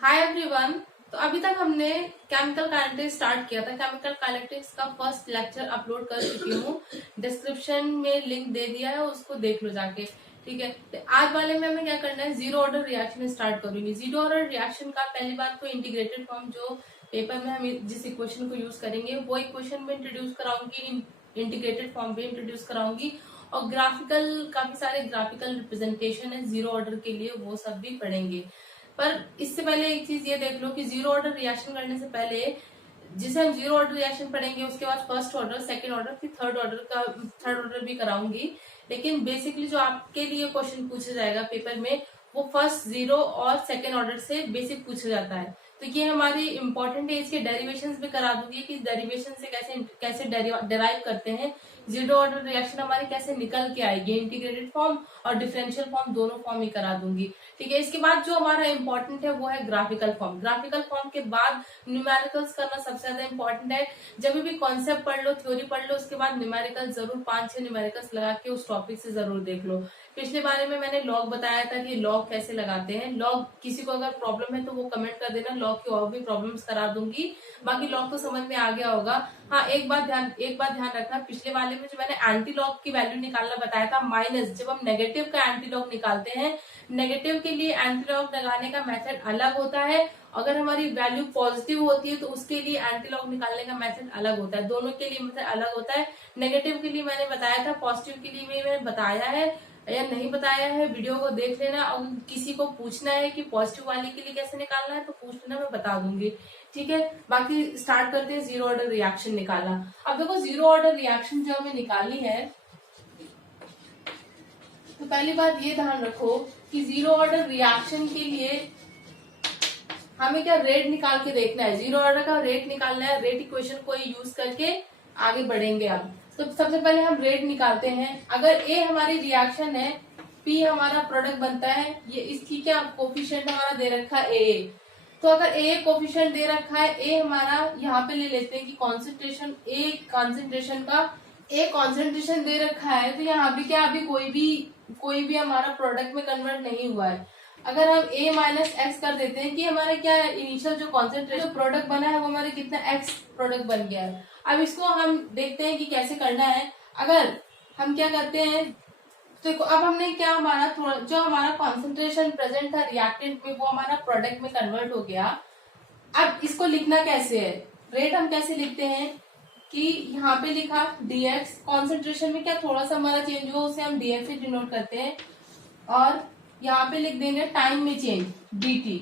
Hi everyone. तो अभी तक हमने केमिकल काइनेटिक्स स्टार्ट किया था। केमिकल काइनेटिक्स का फर्स्ट लेक्चर अपलोड कर चुकी हूँ, डिस्क्रिप्शन में लिंक दे दिया है, उसको देख लो जाके। ठीक है, तो आज वाले में हमें क्या करना है, जीरो ऑर्डर रिएक्शन स्टार्ट करूंगी। जीरो ऑर्डर रिएक्शन का पहली बात तो इंटीग्रेटेड फॉर्म, जो पेपर में हम जिस इक्वेशन को यूज करेंगे वो इक्वेशन में इंट्रोड्यूस कराऊंगी, इंटीग्रेटेड फॉर्म भी इंट्रोड्यूस कराऊंगी, और ग्राफिकल काफी सारे ग्राफिकल रिप्रेजेंटेशन है जीरो ऑर्डर के लिए, वो सब भी पढ़ेंगे। पर इससे पहले एक चीज ये देख लो कि जीरो ऑर्डर रिएक्शन करने से पहले जिसे हम जीरो ऑर्डर रिएक्शन पढ़ेंगे, उसके बाद फर्स्ट ऑर्डर, सेकंड ऑर्डर, फिर थर्ड ऑर्डर भी कराऊंगी। लेकिन बेसिकली जो आपके लिए क्वेश्चन पूछा जाएगा पेपर में, वो फर्स्ट, जीरो और सेकंड ऑर्डर से बेसिक पूछा जाता है। तो ये हमारी इंपॉर्टेंट है। इसके डेरिवेशन भी करा दूंगी कि डेरिवेशन से कैसे कैसे डेराइव करते हैं, जीरो ऑर्डर रिएक्शन हमारी कैसे निकल के आएगी, इंटीग्रेटेड फॉर्म और डिफरेंशियल फॉर्म दोनों फॉर्म ही करा दूंगी। ठीक है, इसके बाद जो हमारा इंपॉर्टेंट है वो है ग्राफिकल फॉर्म। ग्राफिकल फॉर्म के बाद न्यूमेरिकल्स करना सबसे ज्यादा इंपॉर्टेंट है। जब भी कॉन्सेप्ट पढ़ लो, थ्योरी पढ़ लो, उसके बाद न्यूमेरिकल जरूर 5-6 न्यूमेरिकल्स लगा के उस टॉपिक से जरूर देख लो। पिछले बारे में मैंने लॉग बताया था कि लॉग कैसे लगाते हैं। लॉग किसी को अगर प्रॉब्लम है तो वो कमेंट कर देना, लॉग की और भी प्रॉब्लम्स करा दूंगी। बाकी लॉग तो समझ में आ गया होगा। हाँ, एक बात ध्यान रखना, पिछले वाले में जो मैंने एंटी लॉग की वैल्यू निकालना बताया था, माइनस, जब हम नेगेटिव का एंटी लॉग निकालते हैं, नेगेटिव के लिए एंटी लॉग लगाने का मेथड अलग होता है। अगर हमारी वैल्यू पॉजिटिव होती है तो उसके लिए एंटी लॉग निकालने का मेथड अलग होता है। दोनों के लिए मेथड अलग होता है। नेगेटिव के लिए मैंने बताया था, पॉजिटिव के लिए मैंने बताया है या नहीं बताया है, वीडियो को देख लेना। और किसी को पूछना है कि पॉजिटिव वाले के लिए कैसे निकालना है तो पूछ लेना, मैं बता दूंगी। ठीक है, बाकी स्टार्ट करते हैं जीरो ऑर्डर रिएक्शन निकालना। अब देखो, जीरो ऑर्डर रिएक्शन जो हमें निकालनी है, तो पहली बात ये ध्यान रखो कि जीरो ऑर्डर रिएक्शन के लिए हमें क्या रेट निकाल के देखना है। जीरो ऑर्डर का रेट निकालना है। रेट इक्वेशन को यूज करके आगे बढ़ेंगे। अब तो सबसे पहले हम रेट निकालते हैं। अगर ए हमारी रिएक्शन है, पी हमारा प्रोडक्ट बनता है, ये इसकी क्या कोफिशिएंट हमारा दे रखा है ए। तो अगर ए कोफिशिएंट दे रखा है, ए हमारा यहाँ पे ले लेते हैं कि कॉन्सेंट्रेशन, ए कॉन्सेंट्रेशन का ए कॉन्सेंट्रेशन दे रखा है, तो यहाँ भी क्या अभी कोई भी हमारा प्रोडक्ट में कन्वर्ट नहीं हुआ है। अगर हम a माइनस एक्स कर देते हैं कि हमारे क्या इनिशियल जो कॉन्सेंट्रेशन प्रोडक्ट बना है वो हमारे कितना x प्रोडक्ट बन गया है। अब इसको हम देखते हैं कि कैसे करना है। अगर हम क्या करते हैं, तो अब हमने क्या, हमारा थोड़ा जो हमारा कॉन्सेंट्रेशन प्रेजेंट था रिएक्टेंट में, वो हमारा प्रोडक्ट में कन्वर्ट हो गया। अब इसको लिखना कैसे है, रेट हम कैसे लिखते हैं कि यहाँ पे लिखा dx, कॉन्सेंट्रेशन में क्या थोड़ा सा हमारा चेंज हुआ, उसे हम df से डिनोट करते हैं, और यहाँ पे लिख देंगे टाइम में चेंज dt।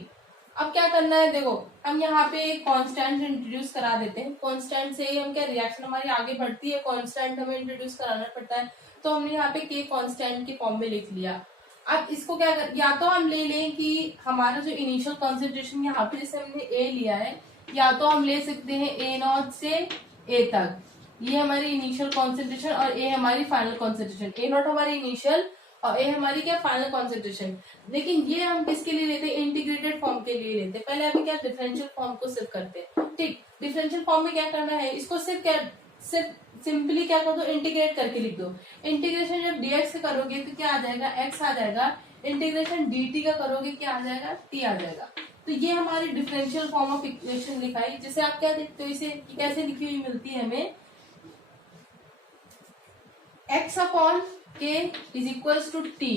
अब क्या करना है, देखो हम यहाँ पे एक कांस्टेंट इंट्रोड्यूस करा देते हैं। कांस्टेंट से ही हम क्या रिएक्शन हमारी आगे बढ़ती है, कांस्टेंट हमें इंट्रोड्यूस कराना पड़ता है। तो हमने यहाँ पे k कांस्टेंट के फॉर्म में लिख लिया। अब इसको क्या या तो हम ले लें कि हमारा जो इनिशियल कॉन्सेंट्रेशन यहाँ पे जैसे हमने a लिया है, या तो हम ले सकते हैं a0 से a तक, ये हमारी इनिशियल कॉन्सेंट्रेशन, और a हमारी फाइनल कॉन्सेंट्रेशन। a0 हमारी इनिशियल और ए हमारी क्या फाइनल कॉन्सेंट्रेशन। लेकिन ये हम किसके लिए लेते हैं, इंटीग्रेटेड फॉर्म के लिए लेते हैं। पहले अभी क्या डिफरेंशियल फॉर्म को सिर्फ करते हैं। ठीक, डिफरेंशियल फॉर्म में क्या करना है, इसको सिर्फ सिंपली क्या कर दो, इंटीग्रेट करके लिख दो। इंटीग्रेशन जब dx से करोगे तो क्या आ जाएगा, x आ जाएगा। इंटीग्रेशन dt का करोगे क्या आ जाएगा, t आ जाएगा। तो ये हमारी डिफरेंशियल फॉर्म ऑफ इक्वेशन लिखाई, जिसे आप क्या देखते हो, इसे कैसे लिखी हुई मिलती है हमें, x upon k is equals to t।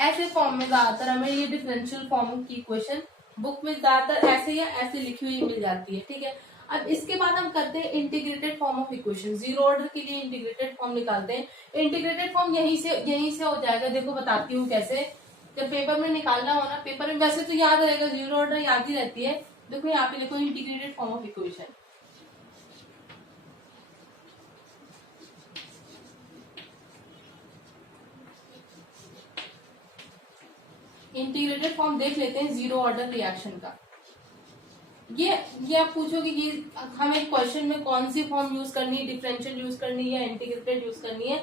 ऐसे फॉर्म में ज्यादातर हमें ये डिफरेंशियल फॉर्म की इक्वेशन बुक में ज्यादातर ऐसे या ऐसे लिखी हुई मिल जाती है। ठीक है, अब इसके बाद हम करते हैं integrated form of equation. Zero order के लिए इंटीग्रेटेड फॉर्म निकालते हैं। इंटीग्रेटेड फॉर्म यहीं से हो जाएगा। देखो बताती हूँ कैसे, जब पेपर में निकालना हो ना, पेपर में वैसे तो याद रहेगा, जीरो ऑर्डर याद ही रहती है। देखो यहाँ पे देखो integrated form of equation, integrated form देख लेते हैं जीरो ऑर्डर रिएक्शन का। ये आप पूछोगे कि हमें क्वेश्चन में कौन सी फॉर्म यूज करनी है, डिफरेंशियल यूज करनी है या इंटीग्रेटेड यूज करनी है।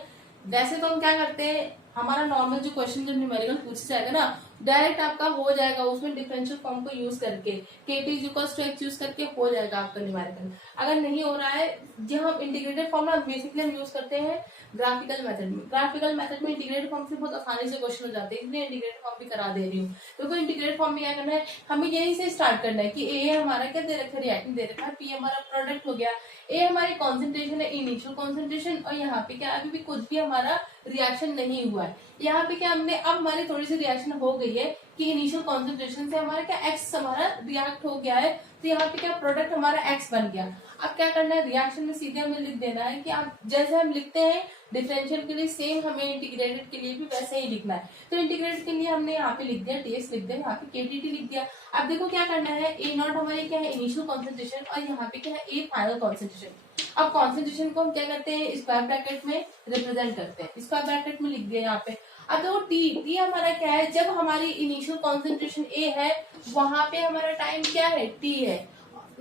वैसे तो हम क्या करते हैं, हमारा नॉर्मल जो क्वेश्चन जो न्यूमेरिकल पूछा जाएगा ना, डायरेक्ट आपका हो जाएगा उसमें डिफरेंशियल फॉर्म को यूज करके, KT is equal to x use करके हो जाएगा आपका न्यूमेरिकल। अगर नहीं हो रहा है, जो हम इंटीग्रेटेड फॉर्म ना बेसिकली हम यूज करते हैं ग्राफिकल मेथड में। ग्राफिकल मेथड में इंटीग्रेटेड फॉर्म से बहुत आसानी से क्वेश्चन हो जाते हैं, इसलिए इंटीग्रेटेड फॉर्म भी करा दे रही हूँ। तो इंटीग्रेटेड फॉर्म में क्या करना है, हमें यहीं से स्टार्ट करना है कि ए हमारा क्या दे रखा है, रिएक्टेंट दे रखा है, पी हमारा प्रोडक्ट हो गया, ए हमारी कॉन्सेंट्रेशन है, इनिशियल कॉन्सेंट्रेशन, और यहाँ पे क्या अभी भी कुछ भी हमारा रिएक्शन नहीं हुआ है। यहाँ पे क्या हमने अब हमारी थोड़ी सी रिएक्शन हो गई है कि इनिशियल कॉन्सेंट्रेशन से हमारा क्या एक्स हमारा रिएक्ट हो गया है, तो यहाँ पे क्या प्रोडक्ट हमारा एक्स बन गया। अब क्या करना है, रिएक्शन में सीधे हमें लिख देना है कि आप जैसे हम लिखते हैं डिफरेंशियल के लिए, सेम हमें इंटीग्रेटेड के लिए भी वैसे ही लिखना है। तो इंटीग्रेटेड के लिए हमने यहाँ पे लिख दिया टीएक्स, लिख दिया यहाँ पे केटीटी लिख दिया। अब देखो क्या करना है, ए नॉट हमारी क्या है इनिशियल कॉन्सेंट्रेशन, और यहाँ पे क्या है ए फाइनल कॉन्सेंट्रेशन। अब कॉन्सेंट्रेशन को हम क्या करते हैं, स्क्वायर ब्रैकेट में रिप्रेजेंट करते हैं, स्क्वायर ब्रैकेट में लिख दिया यहाँ पे। अब देखो टी हमारा क्या है, जब हमारी इनिशियल कॉन्सेंट्रेशन ए है वहां पे हमारा टाइम क्या है, टी है,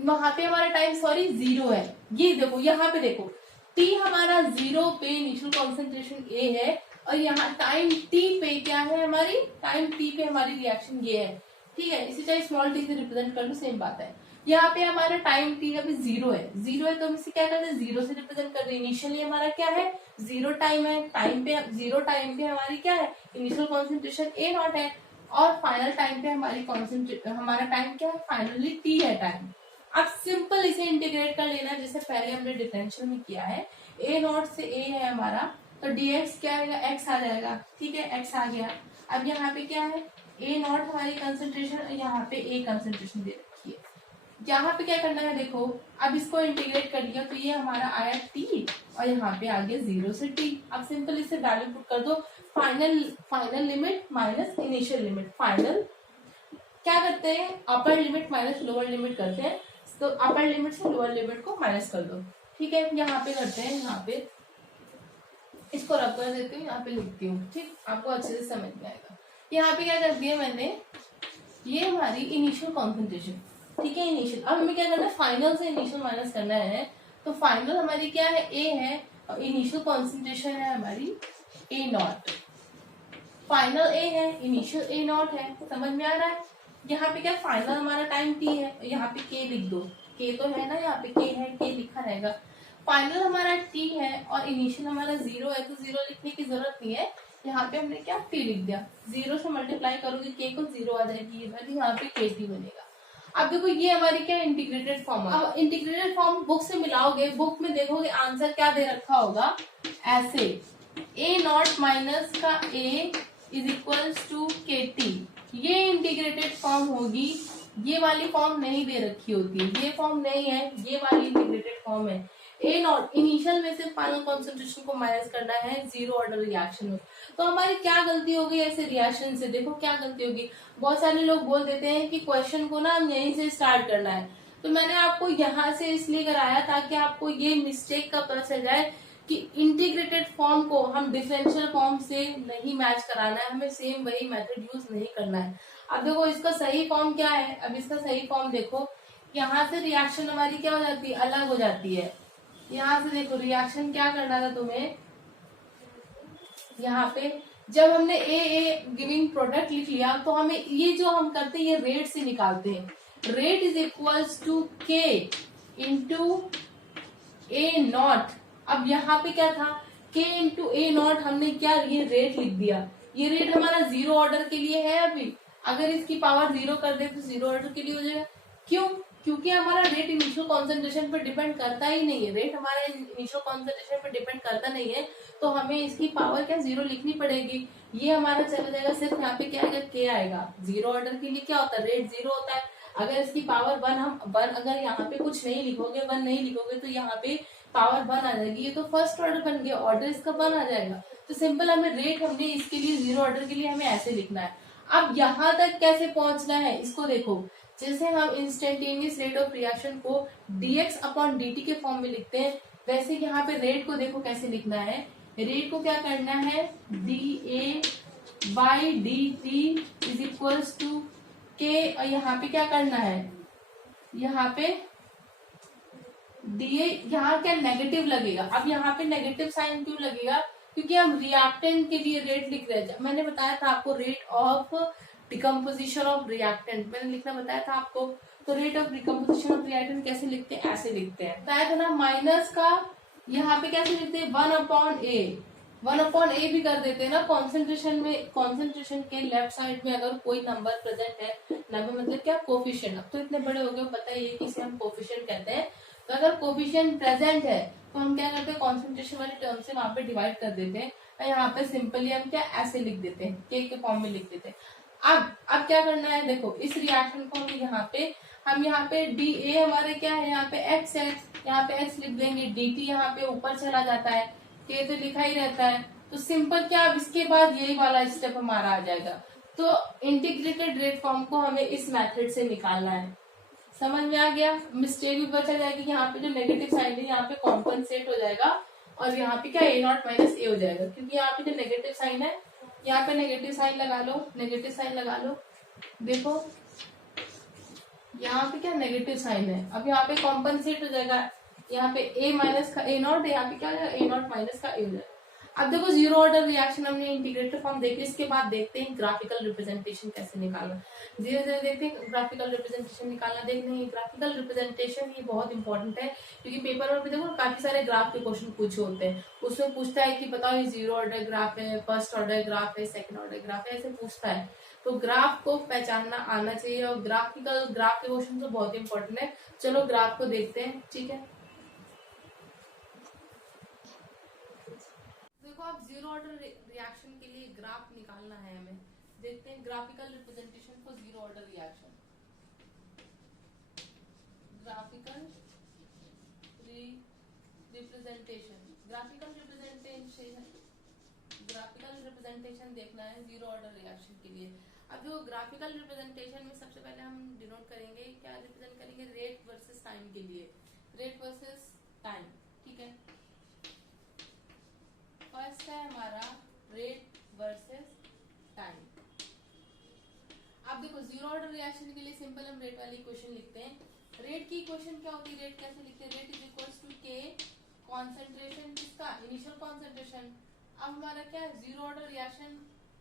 वहां पे हमारा टाइम सॉरी 0 है। ये देखो यहाँ पे देखो टी हमारा 0 पे इनिशियल कॉन्सेंट्रेशन ए है, और यहाँ टाइम टी पे क्या है, हमारी टाइम टी पे हमारी रिएक्शन ये है, ठीक है। इसे चाहे स्मॉल टी से रिप्रेजेंट कर लो, सेम बात है। यहाँ पे हमारा टाइम टी अभी 0 है, 0 है तो हम इसे क्या करते हैं 0 से रिप्रेजेंट कर रहे हैं। इनिशियली हमारा क्या है 0 टाइम है, टाइम पे 0 टाइम पे हमारी क्या है इनिशियल कॉन्सेंट्रेशन ए नॉट है, और फाइनल टाइम पे हमारा टाइम क्या है, फाइनली टी है टाइम। अब सिंपल इसे इंटीग्रेट कर लेना है जैसे पहले हमने डिफरेंशियल में किया है। ए नॉट से ए है हमारा, तो dx क्या आएगा, x आ जाएगा, ठीक है, x आ गया। अब यहाँ पे क्या है ए नॉट हमारी कंसेंट्रेशन, यहाँ पे ए कंसेंट्रेशन दे रखी है। यहाँ पे क्या करना है देखो, अब इसको इंटीग्रेट कर लिया तो ये हमारा आया t, और यहाँ पे आ गया 0 से t। अब सिंपल इसे वैल्यू पुट कर दो, final limit minus initial limit. Final क्या करते हैं, upper limit minus lower limit करते हैं, तो अपर लिमिट से लोअर लिमिट को माइनस कर दो, ठीक है। यहाँ पे करते हैं, यहाँ पे इसको रब कर देती हूँ, यहाँ पे लिखती हूँ, ठीक, आपको अच्छे से समझ में आएगा। यहाँ पे क्या कर दिया मैंने, ये हमारी इनिशियल कॉन्सेंट्रेशन, ठीक है, इनिशियल। अब हमें क्या करना है, फाइनल से इनिशियल माइनस करना है, तो फाइनल हमारी क्या है ए है, और इनिशियल कॉन्सेंट्रेशन है हमारी ए नॉट। फाइनल ए है, इनिशियल ए नॉट है, समझ में आ रहा है। यहाँ पे क्या फाइनल हमारा टाइम टी है, यहाँ पे के लिख दो, के तो है ना, यहाँ पे के है, के लिखा रहेगा। फाइनल हमारा टी है और इनिशियल हमारा 0 है, तो 0 लिखने की जरूरत नहीं है, यहाँ पे हमने क्या टी लिख दिया। 0 से मल्टीप्लाई करोगे के को 0 आ जाएगी, ये वैल्यू यहाँ पे के टी बनेगा। अब देखो ये हमारी क्या इंटीग्रेटेड फॉर्म है। अब इंटीग्रेटेड फॉर्म बुक से मिलाओगे, बुक में देखोगे आंसर क्या दे रखा होगा, ऐसे ए नॉट माइनस का ए इज इक्वल्स टू के टी, ये इंटीग्रेटेड फॉर्म होगी। ये वाली फॉर्म नहीं दे रखी होती है, ये फॉर्म नहीं है, ये वाली इंटीग्रेटेड फॉर्म है। ए नॉट इनिशियल में से फाइनल कॉन्सेंट्रेशन को माइनस करना है 0 ऑर्डर रिएक्शन में। तो हमारी क्या गलती होगी ऐसे रिएक्शन से, देखो क्या गलती होगी। बहुत सारे लोग बोल देते हैं कि क्वेश्चन को ना हम यहीं से स्टार्ट करना है, तो मैंने आपको यहाँ से इसलिए कराया ताकि आपको ये मिस्टेक का पता चल जाए कि इंटीग्रेटेड फॉर्म को हम डिफरेंशियल फॉर्म से नहीं मैच कराना है, हमें सेम वही मेथड यूज नहीं करना है। अब देखो इसका सही फॉर्म क्या है, अब इसका सही फॉर्म देखो, यहाँ से रिएक्शन हमारी क्या हो जाती है, अलग हो जाती है। यहाँ से देखो रिएक्शन क्या करना था तुम्हें, यहाँ पे जब हमने ए गिविंग प्रोडक्ट लिख लिया तो हमें ये जो हम करते हैं ये रेट से निकालते हैं। रेट इज इक्वल्स टू के इंटू ए नॉट। अब यहाँ पे क्या था, के इंटू ए नॉट, हमने क्या ये रेट लिख दिया। ये रेट हमारा 0 ऑर्डर के लिए है। अभी अगर इसकी पावर 0 कर दे तो 0 ऑर्डर के लिए हो जाएगा। क्यों, क्योंकि हमारा रेट इनिशियल कॉन्सेंट्रेशन पर डिपेंड करता ही नहीं है। रेट हमारा इनिशियल कॉन्सेंट्रेशन पर डिपेंड करता नहीं है, तो हमें इसकी पावर क्या 0 लिखनी पड़ेगी। ये हमारा चला जाएगा, सिर्फ यहाँ पे क्या आएगा, के आएगा। 0 ऑर्डर के लिए क्या होता है, रेट 0 होता है। अगर इसकी पावर 1 हम 1 अगर यहाँ पे कुछ नहीं लिखोगे, 1 नहीं लिखोगे तो यहाँ पे पावर 1 आ जाएगी। ये तो फर्स्ट ऑर्डर बन गया, ऑर्डर इसका 1 आ जाएगा। तो सिंपल हमें रेट हमने इसके लिए 0 ऑर्डर के लिए हमें ऐसे लिखना है। अब यहाँ तक कैसे पहुंचना है इसको देखो, जैसे हम इंस्टेंटेनियस रेट ऑफ रिएक्शन को dx अपॉन dt के फॉर्म में लिखते हैं, वैसे यहाँ पे रेट को देखो कैसे लिखना है। रेट को क्या करना है, dA by dt is equals to k, और यहाँ पे क्या करना है, यहाँ पे dA, यहाँ क्या नेगेटिव लगेगा। अब यहाँ पे नेगेटिव साइन क्यों लगेगा, क्योंकि हम रिएक्टेंट के लिए रेट लिख रहे हैं। मैंने बताया था आपको rate of decomposition of reactant मैंने लिखना बताया था आपको। तो rate of decomposition of reactant कैसे लिखते हैं, ऐसे लिखते हैं, बताया था ना। माइनस का यहाँ पे कैसे लिखते हैं, 1/A, 1/A भी कर देते हैं ना। कॉन्सेंट्रेशन में, कॉन्सेंट्रेशन के लेफ्ट साइड में अगर कोई नंबर प्रेजेंट है, नंबर मतलब क्या, कोफिशिएंट। अब तो इतने बड़े हो गए, पता ही है कि इसे हम कोफिशिएंट कहते हैं। तो अगर कोफिशिएंट प्रेजेंट है तो हम क्या करते हैं, कॉन्सेंट्रेशन वाले टर्म से वहां पे डिवाइड कर देते हैं, और यहाँ पे सिंपली हम क्या ऐसे लिख देते हैं, के फॉर्म में लिख देते हैं। अब क्या करना है, देखो इस रिएक्शन को हम यहाँ पे डी ए हमारे क्या है, यहाँ पे एक्स है, यहाँ पे एक्स लिख देंगे, डी टी यहाँ पे ऊपर चला जाता है, के तो लिखा ही रहता है। तो सिंपल क्या, अब इसके बाद यही वाला स्टेप हमारा आ जाएगा। तो इंटीग्रेटेड रेट फॉर्म को हमें इस मेथड से निकालना है। समझ में आ गया, मिस्टेक भी बचा जाएगी, यहाँ पे जो नेगेटिव साइन है यहाँ पे कॉम्पनसेट हो जाएगा, और यहाँ पे क्या ए नॉट माइनस ए हो जाएगा, क्योंकि यहाँ पे जो नेगेटिव साइन है, यहाँ पे नेगेटिव साइन लगा लो, नेगेटिव साइन लगा लो। देखो यहाँ पे क्या नेगेटिव साइन है, अब यहाँ पे कॉम्पनसेट हो जाएगा, यहाँ पे ए माइनस का ए नॉट, यहाँ पे क्या हो जाएगा, ए नॉट माइनस का ए हो जाएगा। अब देखो जीरो ऑर्डर रिएक्शन हमने इंटीग्रेटेड फॉर्म देखी, इसके बाद देखते हैं ग्राफिकल रिप्रेजेंटेशन कैसे निकालना। धीरे धीरे देखते हैं ग्राफिकल रिप्रेजेंटेशन निकालना। देखते हैं ग्राफिकल रिप्रेजेंटेशन, ये बहुत इंपॉर्टेंट है, क्योंकि पेपर में भी देखो काफी सारे ग्राफ के क्वेश्चन पूछे होते हैं। उसमें पूछता है कि बताओ ये जीरो ऑर्डर ग्राफ है, फर्स्ट ऑर्डर ग्राफ है, सेकंड ऑर्डर ग्राफ है, ऐसे पूछता है। तो ग्राफ को पहचानना आना चाहिए, और ग्राफ के क्वेश्चन तो बहुत इंपॉर्टेंट है। चलो ग्राफ को देखते हैं, ठीक है। देखो आप जीरो ऑर्डर रिएक्शन के लिए ग्राफ निकालना है हमें। देखते हैं graphical representation for zero order reaction. Graphical representation देखना है जीरो ऑर्डर रिएक्शन के लिए। अब जो ग्राफिकल रिप्रेजेंटेशन में सबसे पहले हम डिनोट करेंगे, क्या रिप्रेजेंट करेंगे, रेट वर्सेस टाइम के लिए, रेट वर्सेस टाइम, ठीक है। फर्स्ट है हमारा रेट वर्सेस टाइम। अब देखो जीरो ऑर्डर रिएक्शन के लिए सिंपल हम रेट वाली इक्वेशन लिखते हैं। रेट की इक्वेशन क्या होती है, रेट कैसे लिखते हैं, रेट इज इक्वल्स टू के कॉन्सेंट्रेशन, किसका, इनिशियल कॉन्सेंट्रेशन। अब हमारा क्या है, जीरो ऑर्डर रिएक्शन,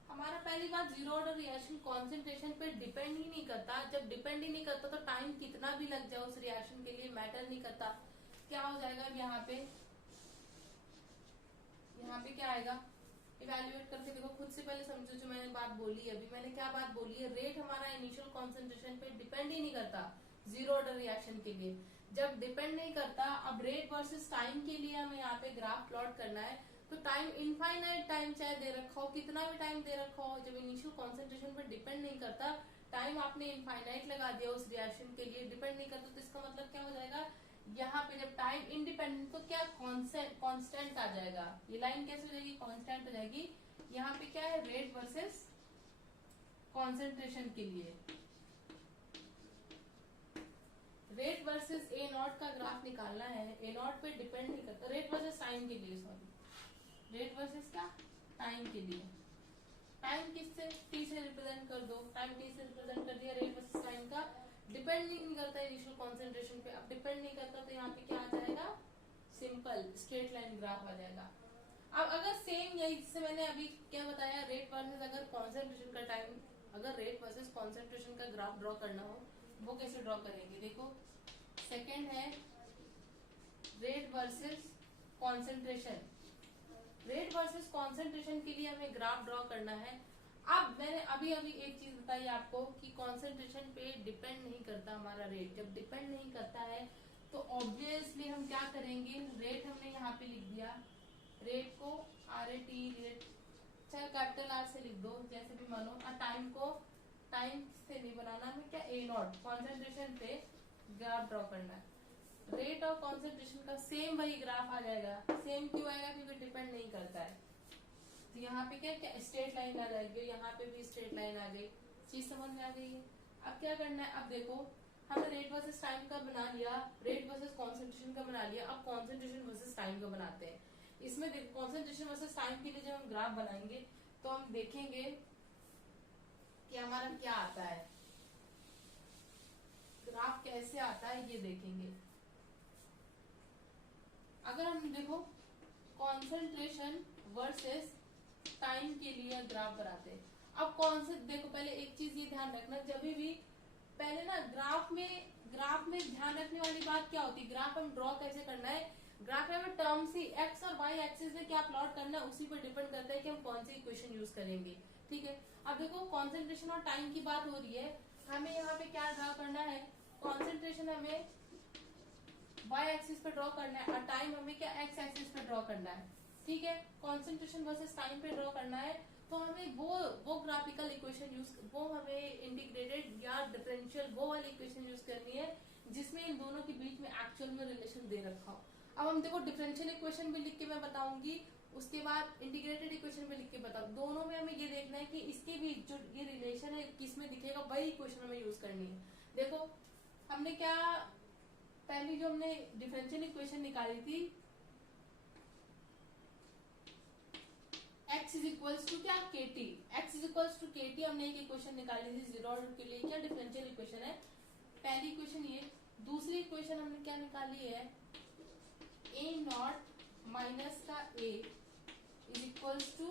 हमारा पहली बात जीरो ऑर्डर रिएक्शन कॉन्सेंट्रेशन पे डिपेंड ही नहीं करता। जब डिपेंड ही नहीं करता तो टाइम कितना भी लग जाए उस रिएक्शन के लिए मैटर नहीं करता। क्या हो जाएगा यहाँ पे क्या आएगा, इवेल्युएट करके देखो खुद से, पहले समझो जो मैंने बात बोली अभी, मैंने क्या बात बोली है, रेट हमारा इनिशियल कॉन्सेंट्रेशन पे डिपेंड ही नहीं करता जीरो ऑर्डर रिएक्शन के लिए। जब डिपेंड नहीं करता, अब रेट वर्सेस टाइम के लिए हमें यहाँ पे ग्राफ प्लॉट करना है। तो टाइम इनफाइनाइट टाइम चाहे दे रखा हो, कितना भी टाइम दे रखा हो, जब इनिशियल कॉन्सेंट्रेशन पे डिपेंड नहीं करता, टाइम आपने इनफाइनाइट लगा दिया उस रिएक्शन के लिए, डिपेंड नहीं करता, तो इसका मतलब क्या हो जाएगा, यहाँ पे जब टाइम इंडिपेंडेंट तो क्या कांस्टेंट आ जाएगा। ये लाइन कैसे हो जाएगी, कांस्टेंट हो जाएगी। यहाँ पे क्या है, रेट वर्सेस कॉन्सेंट्रेशन के लिए, रेट वर्सेस ए नॉट का ग्राफ निकालना है। ए नॉट पे डिपेंड नहीं करता, रेट वर्सेस टाइम के लिए, सॉरी, रेट वर्सेस क्या, टाइम के लिए। टाइम किससे, टी से रिप्रेजेंट कर दो, टाइम टी से रिप्रेजेंट कर दिया, रेट वर्सेस टाइम का डिपेंड नहीं करता इनिशियल कॉन्सेंट्रेशन पे। अब डिपेंड नहीं करता तो यहाँ पे क्या आ जाएगा, सिंपल स्ट्रेट लाइन ग्राफ आ जाएगा। अब अगर सेम यही जिससे मैंने अभी क्या बताया, रेट वर्सेस अगर कॉन्सेंट्रेशन का टाइम, अगर रेट वर्सेस कॉन्सेंट्रेशन का ग्राफ ड्रॉ करना हो, वो कैसे ड्रॉ करेंगे, देखो सेकंड है rate versus concentration. Rate versus concentration के लिए हमें ग्राफ ड्रॉ करना है। अब मैंने अभी एक चीज बताई आपको कि कॉन्सेंट्रेशन पे डिपेंड नहीं करता हमारा रेट। जब डिपेंड नहीं करता है तो ऑब्वियसली हम क्या करेंगे, रेट हमने यहाँ पे लिख दिया, रेट को RAT, रेट चाहे कैपिटल R से लिख दो जैसे भी मानो, और टाइम को टाइम से नहीं बनाना, हमें क्या A नॉट कॉन्सेंट्रेशन पे ग्राफ ड्रॉ करना है। रेट और कॉन्सेंट्रेशन का सेम वही ग्राफ आ जाएगा। सेम क्यों आएगा, क्योंकि डिपेंड नहीं करता है। तो यहाँ पे क्या स्ट्रेट लाइन आ जाएगी, यहाँ पे भी स्ट्रेट लाइन आ गई। चीज समझ में आ गई है। अब क्या करना है, अब देखो हमने रेट वर्सेस टाइम का बना लिया, रेट वर्सेस कॉन्सेंट्रेशन का बना लिया, अब कॉन्सेंट्रेशन वर्सेस टाइम का बनाते हैं। इसमें कॉन्सेंट्रेशन वर्सेस टाइम के लिए जब हम ग्राफ बनाएंगे तो हम देखेंगे कि हमारा क्या आता है, ग्राफ कैसे आता है ये देखेंगे। अगर हम देखो कॉन्सेंट्रेशन वर्सेस टाइम के लिए ग्राफ बनाते हैं। अब कौन से, देखो पहले एक चीज ये ध्यान रखना, जब भी पहले ना ग्राफ में ध्यान रखने वाली बात क्या होती है, ग्राफ हम ड्रॉ कैसे करना है, ग्राफ में हमें टर्म्स ही एक्स और वाई एक्सिस में क्या प्लॉट करना है उसी पर डिपेंड करता है कि हम कौन सी इक्वेशन यूज करेंगे। ठीक है, अब देखो कॉन्सेंट्रेशन और टाइम की बात हो रही है, हमें यहाँ पे क्या ड्रॉ करना है, कॉन्सेंट्रेशन हमें वाई एक्सिस पे ड्रॉ करना है और टाइम हमें क्या एक्स एक्सिस पे ड्रॉ करना है। ठीक है, कॉन्सेंट्रेशन वर्सेस टाइम पे ड्रॉ करना है, तो हमें वो ग्राफिकल इक्वेशन यूज, वो हमें इंटीग्रेटेड या डिफरेंशियल वो वाली इक्वेशन यूज करनी है जिसमें इन दोनों के बीच में एक्चुअल में रिलेशन दे रखा हो। अब हम देखो डिफरेंशियल इक्वेशन भी लिख के मैं बताऊंगी, उसके बाद इंटीग्रेटेड इक्वेशन भी लिख के बताऊं, दोनों में हमें ये देखना है कि इसके बीच जो ये रिलेशन है किसमें दिखेगा, वही इक्वेशन हमें यूज करनी है। देखो हमने क्या, पहली जो हमने डिफरेंशियल इक्वेशन निकाली थी x इज इक्वल्स टू क्या, kt, x is equals to kt, हमने एक इक्वेशन निकाली थी जीरो ऑर्डर के लिए, क्या डिफरेंशियल इक्वेशन है, पहली इक्वेशन ये। दूसरी इक्वेशन हमने क्या निकाली है, a नॉट माइनस का a is equals to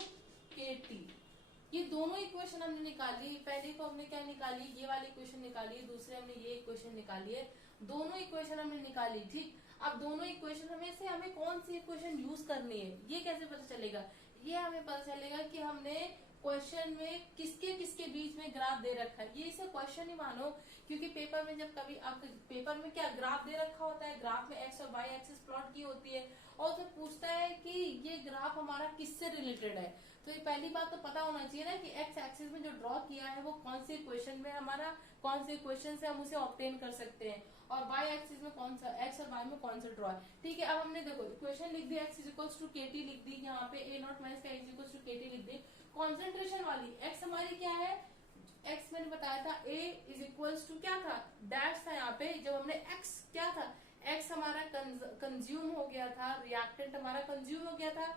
kt। ये दोनों इक्वेशन हमने निकाली, पहले को हमने क्या निकाली, ये वाली इक्वेशन निकाली, दूसरे हमने ये इक्वेशन निकाली है, दोनों इक्वेशन हमने निकाली। ठीक, अब दोनों इक्वेशन में से हमें कौन सी इक्वेशन यूज करनी है ये कैसे पता चलेगा, ये हमें पता चलेगा कि हमने क्वेश्चन में किसके किसके बीच में ग्राफ दे रखा है, ये इसे क्वेश्चन ही मानो, क्योंकि पेपर में जब कभी आपके पेपर में क्या ग्राफ दे रखा होता है, ग्राफ में एक्स और वाई एक्सिस प्लॉट की होती है और फिर पूछता है कि ये ग्राफ हमारा किससे रिलेटेड है, तो ये पहली बात तो पता होना चाहिए ना कि एक्स एक्सिस में जो ड्रॉ किया है वो कौन से क्वेश्चन में हमारा, कौन से क्वेश्चन से हम उसे ऑब्टेन कर सकते हैं, और वाई एक्सिस में कौन सा, एक्स और वाई में कौन सा ड्रॉ है। ठीक है, अब हमने देखो इक्वेशन लिख दी, एक्स इज इक्वल्स टू केटी लिख दी, यहाँ पे ए नॉट माइनस का एक्स इक्वल्स टू केटी लिख दी। कॉन्सेंट्रेशन वाली एक्स हमारी क्या है, एक्स मैंने बताया था ए इज इक्वल्स टू क्या था, डैश था यहाँ पे, जब हमने एक्स क्या था, एक्स हमारा कंज्यूम हो गया था, रिएक्टेंट हमारा कंज्यूम हो गया था,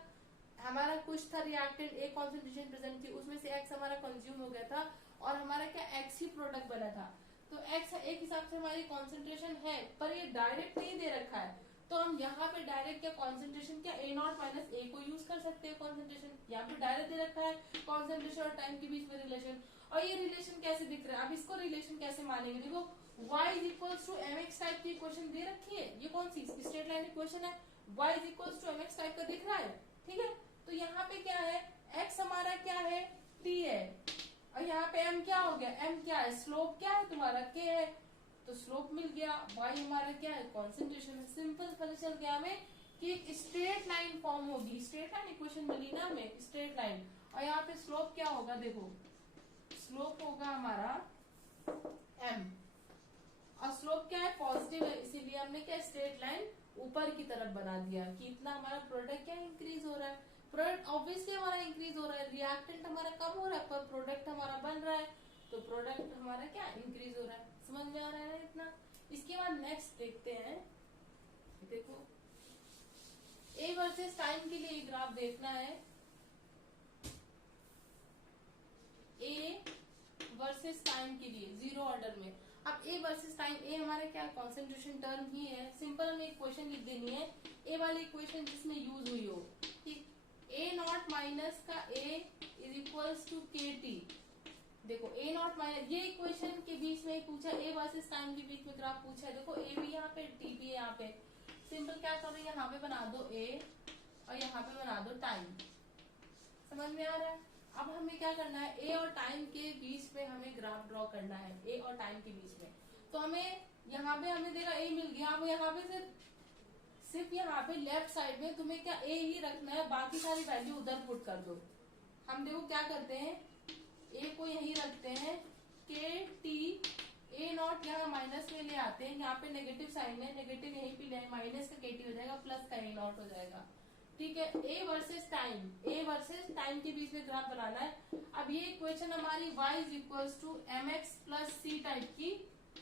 हमारा कुछ था रिएक्टेंट, एक कॉन्सेंट्रेशन प्रेजेंट थी उसमें से एक्स हमारा कंज्यूम हो गया था और हमारा क्या एक्स ही प्रोडक्ट बना था, तो एक्स एक हिसाब से हमारी कॉन्सेंट्रेशन है, पर ये डायरेक्ट नहीं दे रखा है, तो हम यहाँ पे डायरेक्ट क्या कॉन्सेंट्रेशन क्या ए नॉट माइनस ए को यूज कर सकते हैं, कॉन्सेंट्रेशन यहाँ पे डायरेक्ट दे रखा है, कॉन्सेंट्रेशन और टाइम के बीच में रिलेशन, और ये रिलेशन कैसे दिख रहा है, अब इसको रिलेशन कैसे मानेंगे, देखो y is equals to M X type की इक्वेशन दे रखी है, ये कौन सी स्ट्रेट लाइन इक्वेशन है, y is equals to M X type का दिख रहा है। ठीक है, तो यहाँ पे क्या है, x हमारा क्या है, t है, और यहाँ पे m क्या हो गया, m क्या है, स्लोप क्या है तुम्हारा, k है, तो स्लोप मिल गया, y हमारा क्या है, कॉन्सेंट्रेशन है। सिंपल पता चल गया हमें कि एक स्ट्रेट लाइन फॉर्म होगी, स्ट्रेट लाइन इक्वेशन मिली ना हमें, स्ट्रेट लाइन, और यहाँ पे स्लोप क्या होगा, देखो स्लोप होगा हमारा m, और स्लोप क्या है, पॉजिटिव है, इसीलिए हमने क्या स्ट्रेट लाइन ऊपर की तरफ बना दिया कि इतना हमारा प्रोडक्ट क्या इंक्रीज हो रहा है, प्रोडक्ट ऑब्वियसली हमारा इंक्रीज हो रहा है, रिएक्टेंट हमारा कम हो रहा है पर प्रोडक्ट हमारा बन रहा है, तो प्रोडक्ट हमारा क्या इंक्रीज हो रहा है। समझ में आ रहा है ना इतना। इसके बाद नेक्स्ट देखते हैं, देखो ए वर्सेस टाइम के लिए ग्राफ देखना है, ए वर्सेस टाइम के लिए जीरो ऑर्डर में। अब ए वर्सेस टाइम, ए हमारा क्या कॉन्सेंट्रेशन टर्म ही है, सिंपल हमें इक्वेशन लिख देनी है, ए वाली इक्वेशन जिसमें यूज हुई हो, ठीक, ए नॉट माइनस का ए इज इक्वल्स टू के टी। देखो ए नॉट माइनस, ये इक्वेशन के बीच में पूछा, ए वर्सेस टाइम के बीच में ग्राफ पूछा है, देखो ए भी यहाँ पे टी भी है यहाँ पे, सिंपल क्या करो यहाँ पे बना दो ए और यहाँ पे बना दो टाइम। समझ में आ रहा है। अब हमें क्या करना है, ए और टाइम के बीच में हमें ग्राफ ड्रॉ करना है, ए और टाइम के बीच में, तो हमें यहाँ पे हमें देखा ए मिल गया, अब यहाँ पे सिर्फ यहाँ पे लेफ्ट साइड में तुम्हें क्या ए ही रखना है, बाकी सारी वैल्यू उधर पुट कर दो। हम देखो क्या करते हैं, ए को यही रखते हैं, के टी ए नॉट यहाँ माइनस में ले आते हैं, यहाँ पे नेगेटिव साइन है, नेगेटिव यहीं पे ले माइनस का के टी हो जाएगा, प्लस का ए नॉट हो जाएगा। ठीक है, A versus time, A versus time के बीच में ग्राफ बनाना है। अब ये इक्वेशन हमारी y is equals to M X plus C type की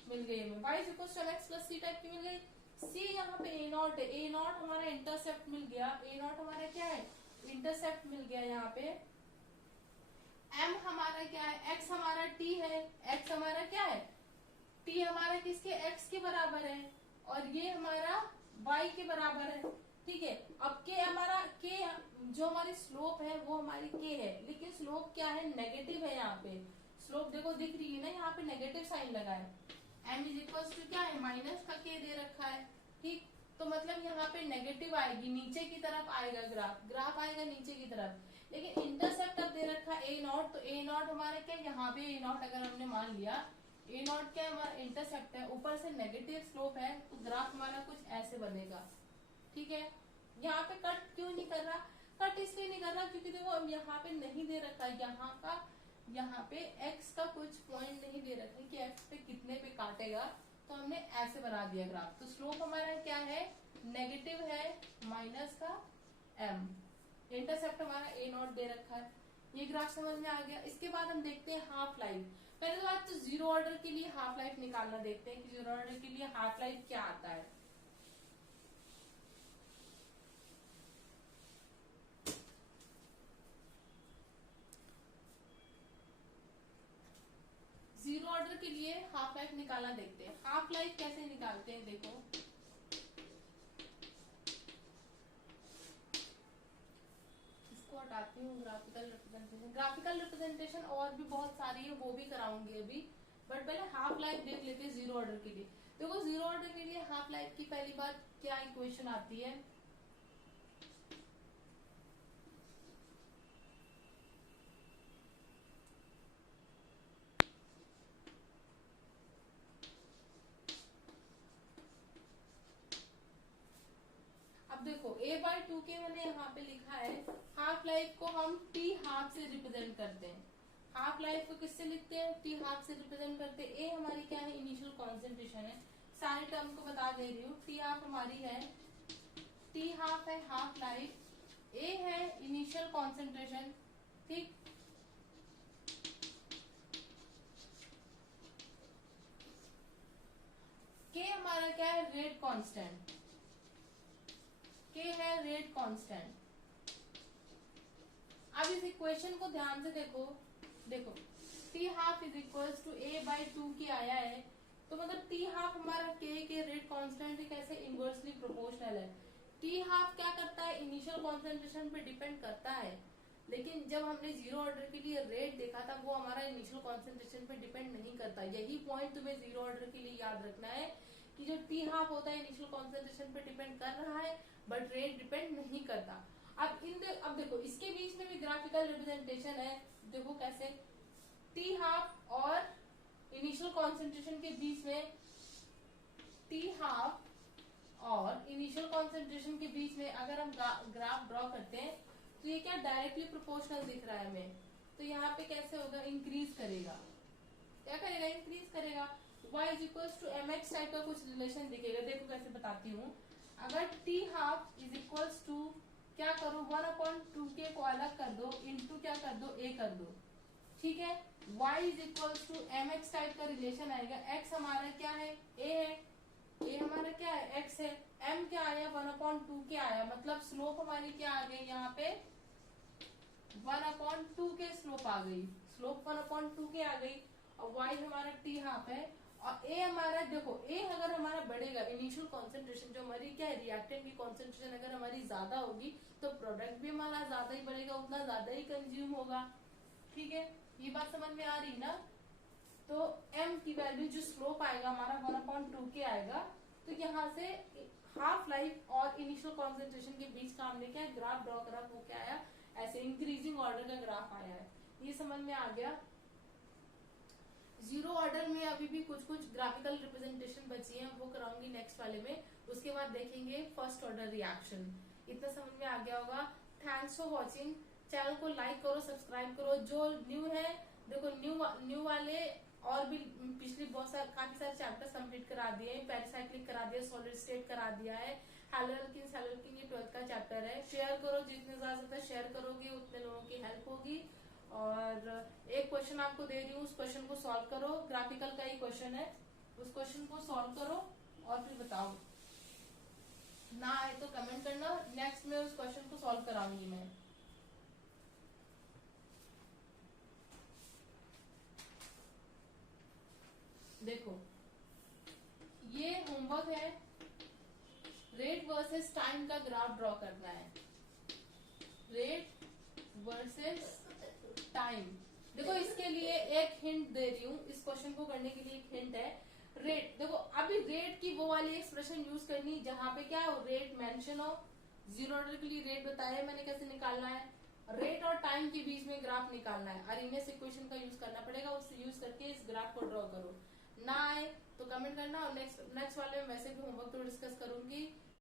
मिल गई हमें, y is equals to M X plus C type की मिल गई। c यहाँ पे ए नॉट है, ए नॉट हमारा इंटरसेप्ट मिल गया, ए नॉट हमारा क्या है, इंटरसेप्ट मिल गया यहाँ पे। m हमारा क्या है, x हमारा t है, x हमारा क्या है, t हमारा किसके, x के बराबर है, और ये हमारा y के बराबर है। ठीक है। अब के हमारा के जो हमारी स्लोप है वो हमारी के है, लेकिन स्लोप क्या है, नेगेटिव है। यहाँ पे स्लोप देखो दिख रही है ना, यहाँ पे नेगेटिव साइन लगा है। एम इज इक्वल टू क्या है, माइनस का के दे रखा है। ठीक, तो मतलब यहाँ पे नेगेटिव आएगी, नीचे की तरफ आएगा ग्राफ, ग्राफ आएगा नीचे की तरफ। लेकिन इंटरसेप्ट अब दे रखा है ए नॉट, तो ए नॉट हमारा क्या, यहाँ पे ए नॉट अगर हमने मान लिया, ए नॉट क्या हमारा इंटरसेप्ट है, ऊपर से नेगेटिव स्लोप है, तो ग्राफ हमारा कुछ ऐसे बनेगा। ठीक है, यहाँ पे कट क्यों नहीं कर रहा, कट इसलिए नहीं कर रहा क्योंकि देखो अब यहाँ पे नहीं दे रखा है, यहाँ पे x का कुछ पॉइंट नहीं दे रखा है कि x पे कितने पे काटेगा, तो हमने ऐसे बना दिया ग्राफ। तो स्लोप हमारा क्या है, नेगेटिव है, माइनस का m, इंटरसेप्ट हमारा a नॉट दे रखा है। ये ग्राफ समझ में आ गया। इसके बाद हम देखते हैं हाफ लाइफ। पहले तो बात तो जीरो ऑर्डर के लिए हाफ लाइफ निकालना देखते हैं कि जीरो ऑर्डर के लिए हाफ लाइफ क्या आता है। जीरो ऑर्डर के लिए हाफ लाइफ निकालना देखते हैं। हाफ लाइफ कैसे निकालते हैं, देखो इसको हटाती हूँ, ग्राफिकल रिप्रेजेंटेशन। ग्राफिकल रिप्रेजेंटेशन और भी बहुत सारी है, वो भी कराऊंगी अभी, बट पहले हाफ लाइफ देख लेते हैं जीरो ऑर्डर के लिए। देखो जीरो ऑर्डर के लिए हाफ लाइफ की पहली बात क्या इक्वेशन आती है, अब देखो a बाई टू के मैंने यहाँ पे लिखा है, हाफ लाइफ को हम t हाफ से रिप्रेजेंट करते हैं। हाफ लाइफ को किससे लिखते हैं, t हाफ से रिप्रेजेंट करते हैं। a हमारी क्या है, इनिशियल कॉन्सेंट्रेशन है, सारे टर्म को बता दे रही हूँ। t हाफ हमारी है, t हाफ है हाफ लाइफ, a है इनिशियल कॉन्सेंट्रेशन। ठीक, k हमारा क्या है, रेट कांस्टेंट, k है रेट कांस्टेंट। अब इस इक्वेशन को ध्यान से देखो, देखो t half is equal to a by two की आया है, तो मतलब t हाफ हमारा k के रेट कांस्टेंट कैसे इनवर्सली प्रोपोर्शनल है। t हाफ क्या करता है, इनिशियल कॉन्सेंट्रेशन पे डिपेंड करता है, लेकिन जब हमने जीरो ऑर्डर के लिए रेट देखा था वो हमारा इनिशियल कॉन्सेंट्रेशन पे डिपेंड नहीं करता। यही पॉइंट तुम्हें जीरो ऑर्डर के लिए याद रखना है कि जो टी हाफ होता है इनिशियल कॉन्सेंट्रेशन पे डिपेंड कर रहा है, बट रेट डिपेंड नहीं करता। अब देखो इसके बीच में भी ग्राफिकल रिप्रेजेंटेशन है, देखो कैसे, टी हाफ और इनिशियल कॉन्सेंट्रेशन के बीच में, टी हाफ और इनिशियल कॉन्सेंट्रेशन के बीच में अगर हम ग्राफ ड्रॉ करते हैं तो ये क्या डायरेक्टली प्रोपोर्शनल दिख रहा है हमें, तो यहाँ पे कैसे होगा, इंक्रीज करेगा। क्या करेगा, इंक्रीज करेगा। y is equal to M X type का कुछ रिलेशन दिखेगा। देखो कैसे बताती हूँ, अगर t half is equal to क्या करो, 1/2k को अलग कर दो, इंटू क्या कर दो, a कर दो। ठीक है, y is equal to M X type का रिलेशन आएगा। x हमारा क्या है, a है, a हमारा क्या है, x है, m क्या आया, 1/2k आया, मतलब स्लोप हमारी क्या आ गई, यहाँ पे 1/2k स्लोप आ गई, स्लोप 1/2k आ गई। और y हमारा t हाफ है, और a हमारा देखो, a अगर हमारा बढ़ेगा, इनिशियल कॉन्सेंट्रेशन जो हमारी क्या है, रिएक्टेंट की कॉन्सेंट्रेशन अगर हमारी ज्यादा होगी तो प्रोडक्ट भी हमारा ज्यादा ही बढ़ेगा, उतना ज्यादा ही कंज्यूम होगा। ठीक है, ये बात समझ में आ रही ना। तो m की वैल्यू जो स्लोप आएगा हमारा 1/2k आएगा, तो यहाँ से हाफ लाइफ और इनिशियल कॉन्सेंट्रेशन के बीच का हमने क्या ग्राफ ड्रॉ करा, वो क्या आया, ऐसे इंक्रीजिंग ऑर्डर का ग्राफ आया है। ये समझ में आ गया। जीरो ऑर्डर में अभी भी कुछ कुछ ग्राफिकल रिप्रेजेंटेशन बची है, वो कराऊंगी नेक्स्ट वाले में। उसके बाद देखेंगे फर्स्ट ऑर्डर रिएक्शन। इतना समझ में आ गया होगा। Thanks for watching. चैनल को लाइक करो, सब्सक्राइब करो। जो न्यू है, देखो न्यू वाले और भी पिछले बहुत सारे काफी सारे चैप्टर्स कंप्लीट करा दिए, पेरिसाइक्लिक करा दिया, सॉलिड स्टेट करा दिया है, हैलोअल्किन सैलोअल्किन ये 12th का चैप्टर है। शेयर करो, जितने ज्यादा शेयर करोगे उतने लोगों की हेल्प होगी। और एक क्वेश्चन आपको दे रही हूँ, उस क्वेश्चन को सॉल्व करो, ग्राफिकल का ही क्वेश्चन है, उस क्वेश्चन को सॉल्व करो और फिर बताओ। ना आए तो कमेंट करना, नेक्स्ट में उस क्वेश्चन को सॉल्व कराऊंगी मैं। देखो ये होमवर्क है, रेट वर्सेस टाइम का ग्राफ ड्रॉ करना है, रेट वर्सेस टाइम। देखो इसके लिए एक हिंट दे रही हूँ, इस क्वेश्चन को करने के लिए एक हिंट है। रेट, देखो अभी रेट की वो वाली एक्सप्रेशन यूज करनी जहां पे क्या हो, रेट मेंशन हो। जीरो ऑर्डर के लिए रेट बताया मैंने कैसे निकालना है, रेट और टाइम के बीच में ग्राफ निकालना है। अरेनियस इक्वेशन का यूज करना पड़ेगा, उससे यूज करके इस ग्राफ को ड्रॉ करो। ना आए तो कमेंट करना और नेक्स्ट वाले में वैसे